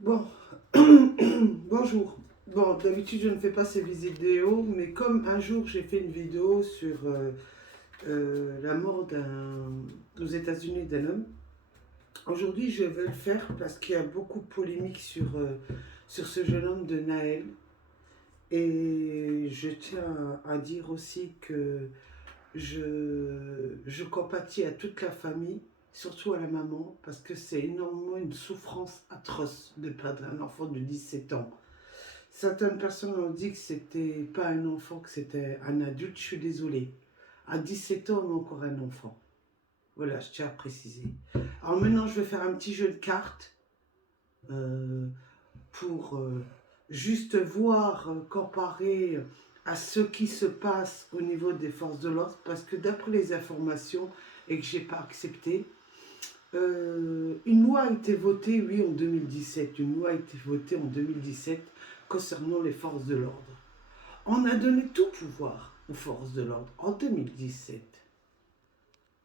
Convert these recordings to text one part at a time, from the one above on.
Bon, bonjour. Bon, d'habitude je ne fais pas ces vidéos, mais comme un jour j'ai fait une vidéo sur la mort aux États-Unis d'un homme, aujourd'hui je vais le faire parce qu'il y a beaucoup de polémiques sur ce jeune homme de Naël. Et je tiens à dire aussi que je compatis à toute la famille, surtout à la maman, parce que c'est énormément une souffrance atroce de perdre un enfant de 17 ans. Certaines personnes ont dit que c'était pas un enfant, que c'était un adulte. Je suis désolée. À 17 ans, on est encore un enfant. Voilà, je tiens à préciser. Alors maintenant, je vais faire un petit jeu de cartes euh, pour juste voir, comparer à ce qui se passe au niveau des forces de l'ordre, parce que d'après les informations et que j'ai pas accepté, une loi a été votée, oui, en 2017. Une loi a été votée en 2017 concernant les forces de l'ordre. On a donné tout pouvoir aux forces de l'ordre en 2017.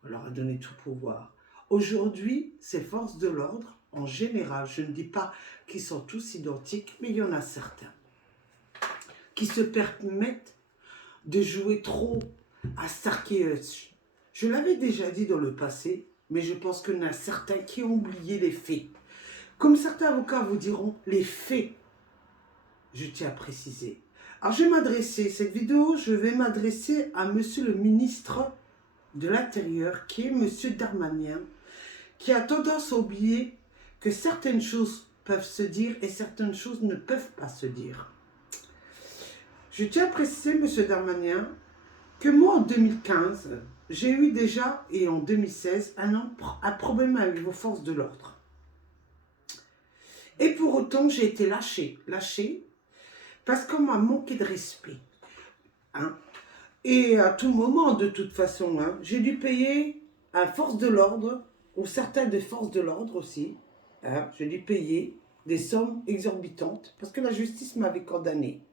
On leur a donné tout pouvoir. Aujourd'hui, ces forces de l'ordre, en général, je ne dis pas qu'ils sont tous identiques, mais il y en a certains qui se permettent de jouer trop à Starkey. Je l'avais déjà dit dans le passé, mais je pense qu'il y en a certains qui ont oublié les faits. Comme certains avocats vous diront, les faits, je tiens à préciser. Alors, cette vidéo, je vais m'adresser à monsieur le ministre de l'Intérieur, qui est monsieur Darmanin, qui a tendance à oublier que certaines choses peuvent se dire et certaines choses ne peuvent pas se dire. Je tiens à préciser, monsieur Darmanin, que moi, en 2015, j'ai eu déjà, et en 2016, un problème avec vos forces de l'ordre. Et pour autant, j'ai été lâchée parce qu'on m'a manqué de respect. Hein. Et à tout moment, de toute façon, hein, j'ai dû payer à force de l'ordre, ou certains des forces de l'ordre aussi, hein, j'ai dû payer des sommes exorbitantes parce que la justice m'avait condamné.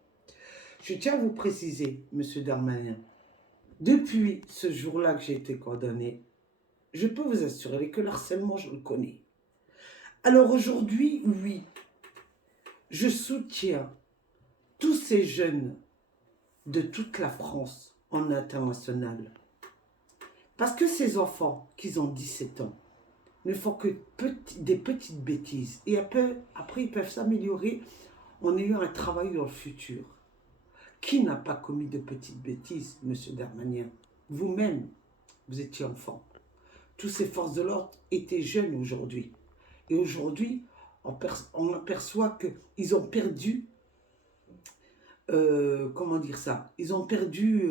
Je tiens à vous préciser, monsieur Darmanin, depuis ce jour-là que j'ai été condamné, je peux vous assurer que le harcèlement, je le connais. Alors aujourd'hui, oui, je soutiens tous ces jeunes de toute la France en international. Parce que ces enfants, qui ont 17 ans, ne font que des petites bêtises. Et après ils peuvent s'améliorer en ayant un travail dans le futur. Qui n'a pas commis de petites bêtises, monsieur Darmanin? Vous-même, vous étiez enfant. Tous ces forces de l'ordre étaient jeunes aujourd'hui. Et aujourd'hui, on aperçoit qu'ils ont perdu, comment dire ça, ils ont perdu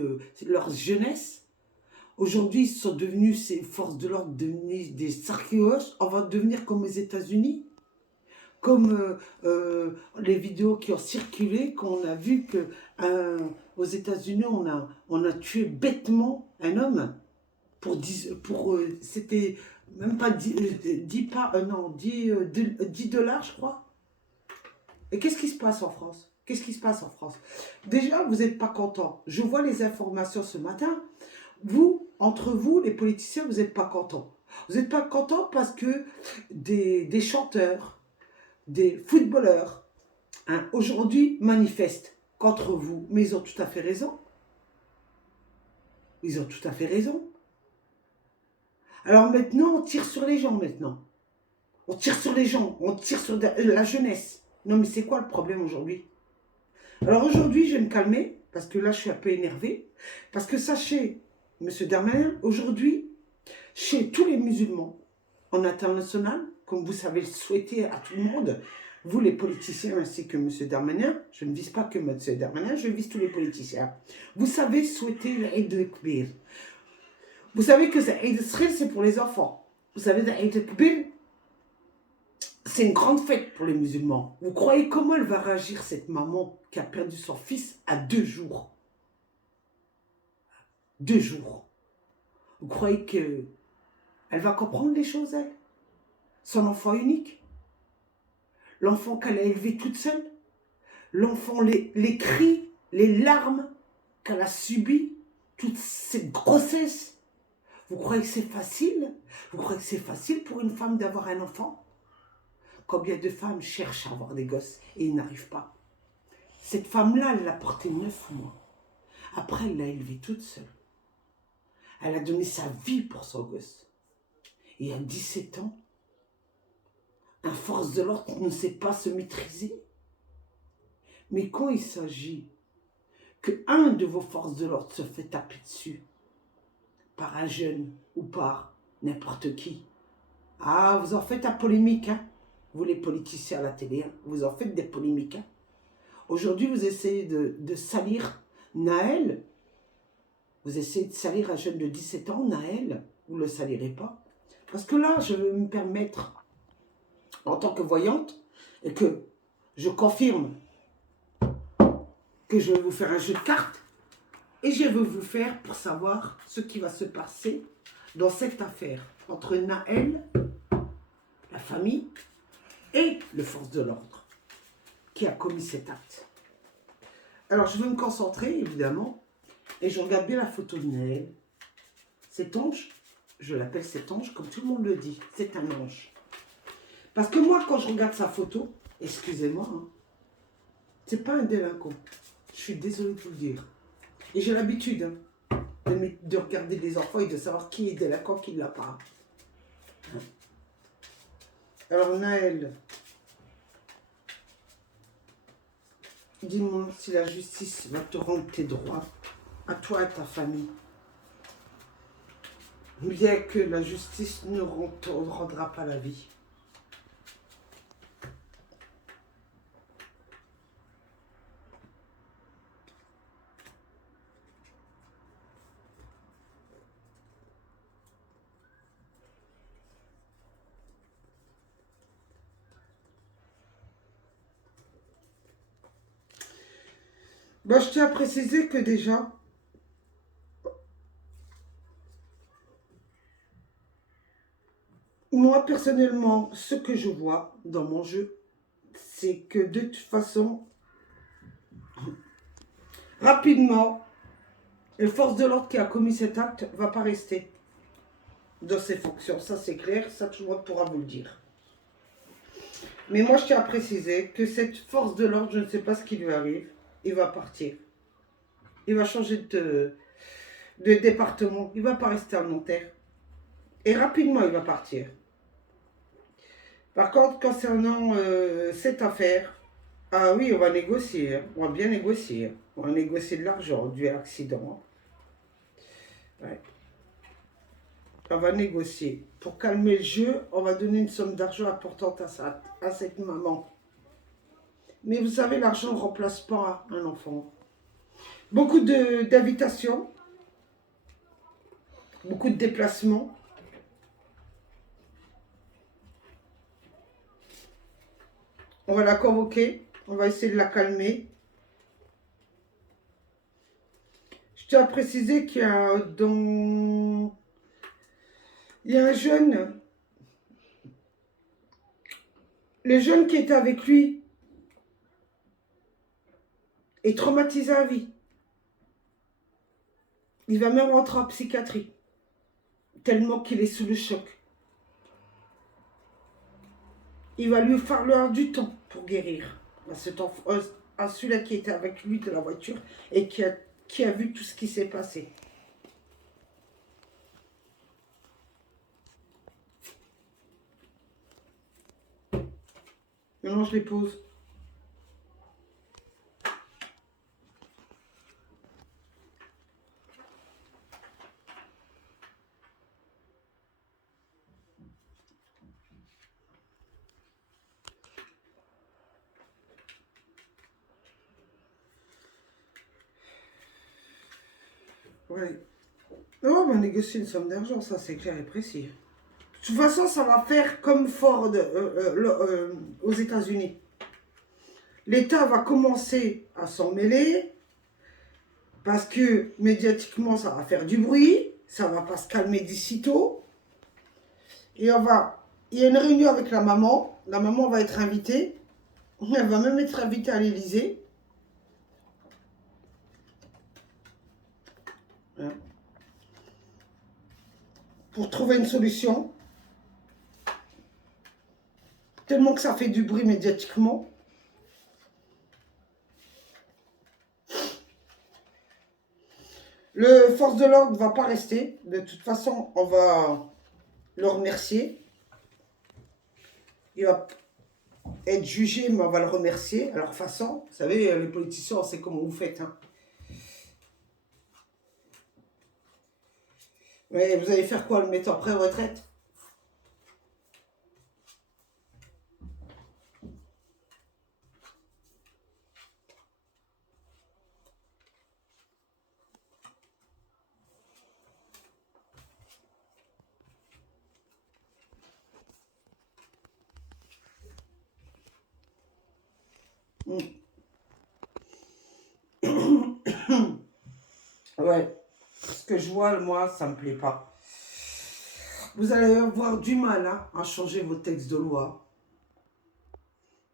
leur jeunesse. Aujourd'hui, ils sont devenus, ces forces de l'ordre, devenus des sarchéos. On va devenir comme aux États-Unis, comme les vidéos qui ont circulé, qu'on a vu que aux États-Unis, on a tué bêtement un homme c'était même pas 10 dollars, je crois. Et qu'est-ce qui se passe en France? Qu'est-ce qui se passe en France? Déjà, vous n'êtes pas content. Je vois les informations ce matin. Vous, entre vous, les politiciens, vous n'êtes pas contents. Vous n'êtes pas contents parce que des chanteurs, des footballeurs, hein, aujourd'hui manifestent contre vous. Mais ils ont tout à fait raison. Ils ont tout à fait raison. Alors maintenant, on tire sur les gens maintenant. On tire sur les gens, on tire sur la jeunesse. Non mais c'est quoi le problème aujourd'hui? Alors aujourd'hui, je vais me calmer, parce que là, je suis un peu énervé. Parce que sachez, monsieur Darmanin, aujourd'hui, chez tous les musulmans, en international, comme vous savez le souhaiter à tout le monde, vous les politiciens ainsi que monsieur Darmanin, je ne vise pas que monsieur Darmanin, je vise tous les politiciens. Vous savez souhaiter l'Aïd el-Kbir. Vous savez que l'Aïd el-Kbir, c'est pour les enfants. Vous savez, l'Aïd el-Kbir, c'est une grande fête pour les musulmans. Vous croyez comment elle va réagir, cette maman qui a perdu son fils à 2 jours? 2 jours. Vous croyez qu'elle va comprendre les choses, elle? Son enfant unique? L'enfant qu'elle a élevé toute seule? L'enfant, les cris, les larmes qu'elle a subies, toute cette grossesse? Vous croyez que c'est facile? Vous croyez que c'est facile pour une femme d'avoir un enfant? Combien de femmes cherchent à avoir des gosses et ils n'arrivent pas. Cette femme-là, elle l'a porté 9 mois. Après, elle l'a élevé toute seule. Elle a donné sa vie pour son gosse. Et à 17 ans, un force de l'ordre ne sait pas se maîtriser. Mais quand il s'agit qu'un de vos forces de l'ordre se fait taper dessus par un jeune ou par n'importe qui, ah, vous en faites la polémique, hein? Vous les politiciens à la télé, hein? Vous en faites des polémiques. Hein? Aujourd'hui, vous essayez de salir Naël. Vous essayez de salir un jeune de 17 ans, Naël. Vous ne le salirez pas. Parce que là, je vais me permettre, en tant que voyante, et que je confirme que je vais vous faire un jeu de cartes, et je vais vous faire pour savoir ce qui va se passer dans cette affaire entre Naël, la famille, et le force de l'ordre qui a commis cet acte. Alors, je vais me concentrer, évidemment, et je regarde bien la photo de Naël. Cet ange, je l'appelle cet ange, comme tout le monde le dit, c'est un ange. Parce que moi, quand je regarde sa photo, excusez-moi, hein, c'est pas un délinquant. Je suis désolée de vous le dire. Et j'ai l'habitude de regarder les enfants et de savoir qui est délinquant, qui ne l'a pas. Alors, Naël, dis-moi si la justice va te rendre tes droits, à toi et à ta famille. Bien que la justice ne te rendra pas la vie. Bah, je tiens à préciser que déjà, moi personnellement, ce que je vois dans mon jeu, c'est que de toute façon, rapidement, le force de l'ordre qui a commis cet acte ne va pas rester dans ses fonctions. Ça, c'est clair, ça tout le monde pourra vous le dire. Mais moi, je tiens à préciser que cette force de l'ordre, je ne sais pas ce qui lui arrive, il va partir. Il va changer de département. Il ne va pas rester à Nanterre. Et rapidement, il va partir. Par contre, concernant cette affaire, ah oui, on va négocier. Hein. On va bien négocier. On va négocier de l'argent dû à l'accident. Ouais. On va négocier. Pour calmer le jeu, on va donner une somme d'argent importante à cette maman. Mais vous savez, l'argent ne remplace pas un enfant. Beaucoup d'invitations, beaucoup de déplacements. On va la convoquer, on va essayer de la calmer. Je tiens à préciser qu'il y a un jeune, le jeune qui était avec lui est traumatisé à vie. Il va même rentrer en psychiatrie, tellement qu'il est sous le choc. Il va lui falloir du temps pour guérir à celui-là qui était avec lui de la voiture et qui a vu tout ce qui s'est passé. Maintenant, je les pose. Ouais. Non, on va négocier une somme d'argent, ça c'est clair et précis. De toute façon, ça va faire comme Ford aux États-Unis. L'État va commencer à s'en mêler parce que médiatiquement, ça va faire du bruit, ça ne va pas se calmer d'ici tôt. Et il y a une réunion avec la maman va être invitée, elle va même être invitée à l'Élysée. Hein, pour trouver une solution. tellement que ça fait du bruit médiatiquement. Le force de l'ordre ne va pas rester. De toute façon, on va le remercier. Il va être jugé, mais on va le remercier à leur façon. Vous savez, les politiciens, on sait comment vous faites. Hein. Mais vous allez faire quoi, le mettre en pré-retraite? Ouais, ce que je vois, moi, ça me plaît pas. Vous allez avoir du mal hein, à changer vos textes de loi.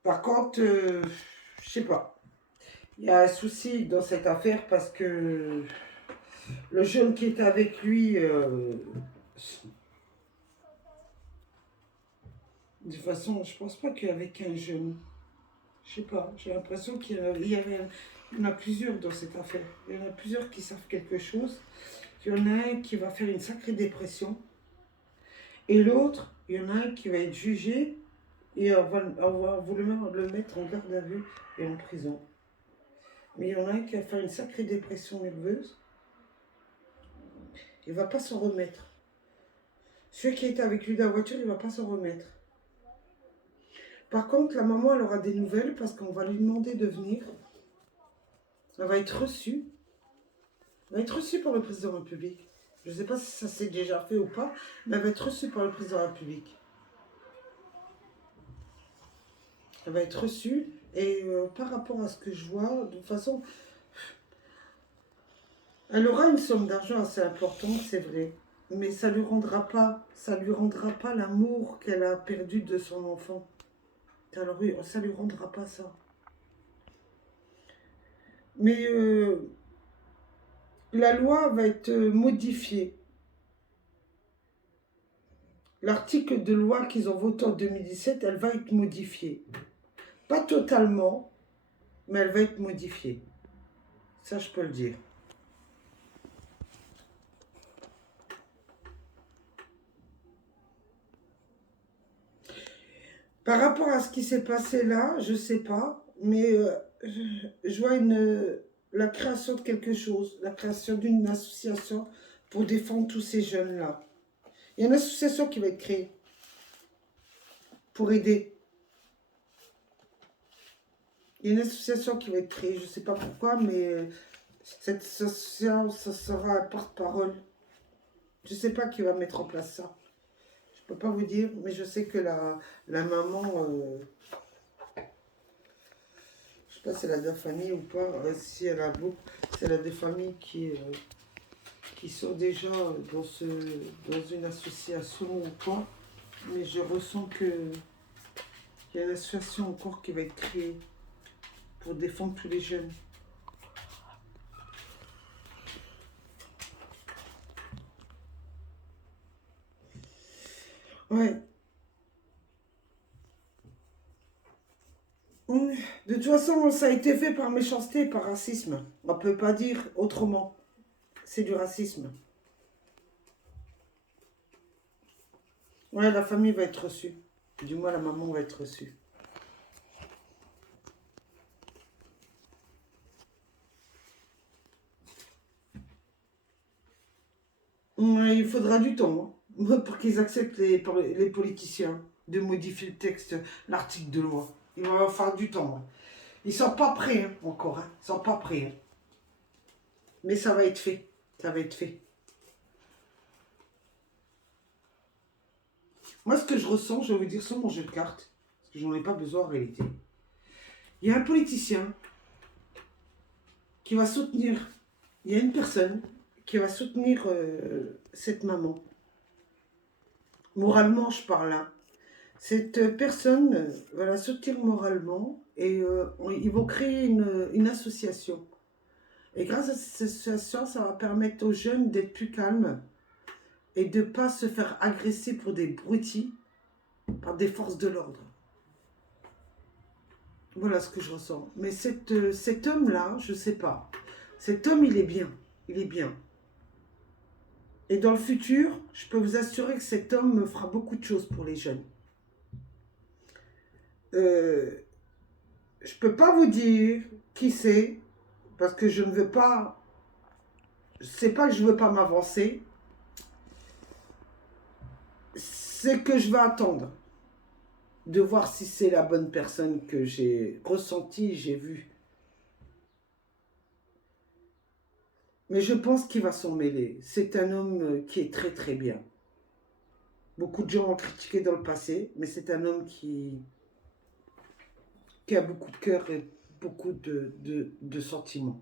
Par contre, je sais pas. Il y a un souci dans cette affaire parce que le jeune qui est avec lui, de toute façon, je pense pas qu'il y avait qu'un jeune. Je sais pas, j'ai l'impression qu'il y en a plusieurs dans cette affaire. Il y en a plusieurs qui savent quelque chose. Il y en a un qui va faire une sacrée dépression. Et l'autre, il y en a un qui va être jugé et on va vouloir le mettre en garde à vue et en prison. Mais il y en a un qui va faire une sacrée dépression nerveuse. Il ne va pas s'en remettre. Celui qui était avec lui dans la voiture, il ne va pas s'en remettre. Par contre, la maman, elle aura des nouvelles parce qu'on va lui demander de venir. Elle va être reçue. Elle va être reçue par le président de la République. Je ne sais pas si ça s'est déjà fait ou pas, mais elle va être reçue par le président de la République. Elle va être reçue et par rapport à ce que je vois, de toute façon, elle aura une somme d'argent assez importante, c'est vrai, mais ça lui rendra pas l'amour qu'elle a perdu de son enfant. Alors oui, ça lui rendra pas ça. Mais la loi va être modifiée. L'article de loi qu'ils ont voté en 2017, elle va être modifiée. Pas totalement, mais elle va être modifiée. Ça, je peux le dire. Par rapport à ce qui s'est passé là, je ne sais pas, mais je vois la création de quelque chose, la création d'une association pour défendre tous ces jeunes-là. Il y a une association qui va être créée pour aider. Il y a une association qui va être créée, je ne sais pas pourquoi, mais cette association, ça sera un porte-parole. Je ne sais pas qui va mettre en place ça. Je ne peux pas vous dire, mais je sais que la maman, je ne sais pas si elle a des familles ou pas, si elle a beaucoup, si elle a des familles qui sont déjà dans une association ou pas, mais je ressens qu'il y a une association encore qui va être créée pour défendre tous les jeunes. Ouais. De toute façon, ça a été fait par méchanceté, par racisme. On ne peut pas dire autrement. C'est du racisme. Ouais, la famille va être reçue. Du moins, la maman va être reçue. Ouais, il faudra du temps hein, pour qu'ils acceptent les politiciens de modifier le texte, l'article de loi. Il va falloir du temps. Hein. Ils ne sont pas prêts hein, encore. Hein. Ils ne sont pas prêts. Hein. Mais ça va être fait. Ça va être fait. Moi, ce que je ressens, je vais vous dire sur mon jeu de cartes, parce que j'en ai pas besoin en réalité. Il y a un politicien qui va soutenir, il y a une personne qui va soutenir cette maman. Moralement, je parle là. Cette personne va la soutenir moralement et ils vont créer une association. Et grâce à cette association, ça va permettre aux jeunes d'être plus calmes et de ne pas se faire agresser pour des broutilles par des forces de l'ordre. Voilà ce que je ressens. Mais cet homme-là, je ne sais pas. Cet homme, il est bien. Il est bien. Et dans le futur, je peux vous assurer que cet homme me fera beaucoup de choses pour les jeunes. Euh, je ne peux pas vous dire qui c'est, parce que je ne veux pas... C'est pas que je ne veux pas m'avancer, c'est que je vais attendre de voir si c'est la bonne personne que j'ai ressentie, j'ai vue. Mais je pense qu'il va s'en mêler. C'est un homme qui est très très bien. Beaucoup de gens ont critiqué dans le passé, mais c'est un homme qui a beaucoup de cœur et beaucoup de sentiments.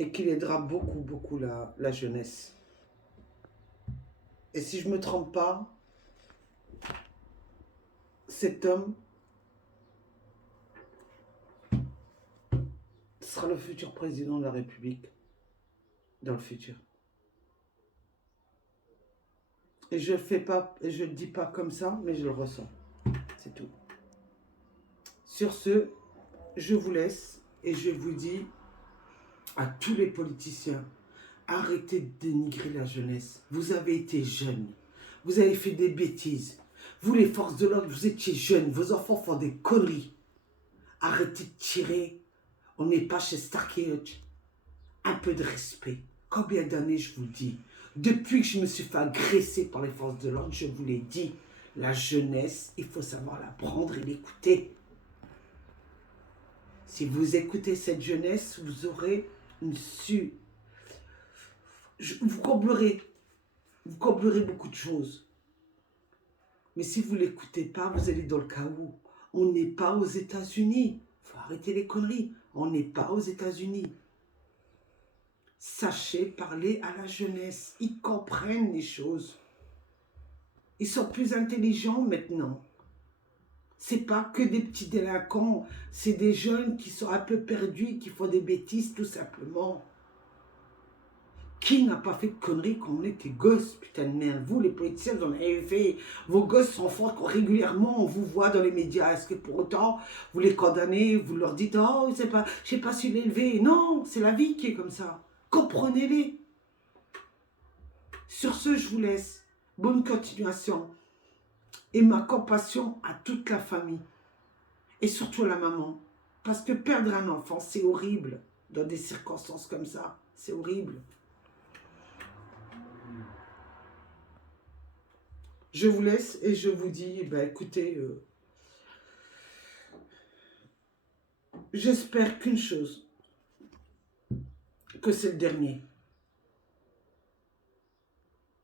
Et qui aidera beaucoup, beaucoup la jeunesse. Et si je ne me trompe pas, cet homme sera le futur président de la République dans le futur. Et je le dis pas comme ça, mais je le ressens. C'est tout. Sur ce, je vous laisse et je vous dis à tous les politiciens, arrêtez de dénigrer la jeunesse. Vous avez été jeunes. Vous avez fait des bêtises. Vous, les forces de l'ordre, vous étiez jeunes. Vos enfants font des conneries. Arrêtez de tirer. On n'est pas chez Starkey Hutch. Un peu de respect. Combien d'années je vous le dis? Depuis que je me suis fait agresser par les forces de l'ordre, je vous l'ai dit. La jeunesse, il faut savoir la prendre et l'écouter. Si vous écoutez cette jeunesse, vous aurez une vous comblerez beaucoup de choses. Mais si vous ne l'écoutez pas, vous allez dans le chaos. On n'est pas aux États-Unis. Il faut arrêter les conneries. On n'est pas aux États-Unis. Sachez parler à la jeunesse. Ils comprennent les choses. Ils sont plus intelligents maintenant. C'est pas que des petits délinquants. C'est des jeunes qui sont un peu perdus, qui font des bêtises tout simplement. Qui n'a pas fait de conneries quand on était gosse, putain de merde? Vous, les politiciens, vous en avez fait. Vos gosses sont forts régulièrement, on vous voit dans les médias. Est-ce que pour autant, vous les condamnez, vous leur dites, oh, je n'ai pas su l'élever? Non, c'est la vie qui est comme ça. Comprenez-les. Sur ce, je vous laisse. Bonne continuation. Et ma compassion à toute la famille. Et surtout à la maman. Parce que perdre un enfant, c'est horrible. Dans des circonstances comme ça, c'est horrible. Je vous laisse et je vous dis, écoutez, j'espère qu'une chose, que c'est le dernier.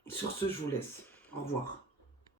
Sur ce, je vous laisse. Au revoir.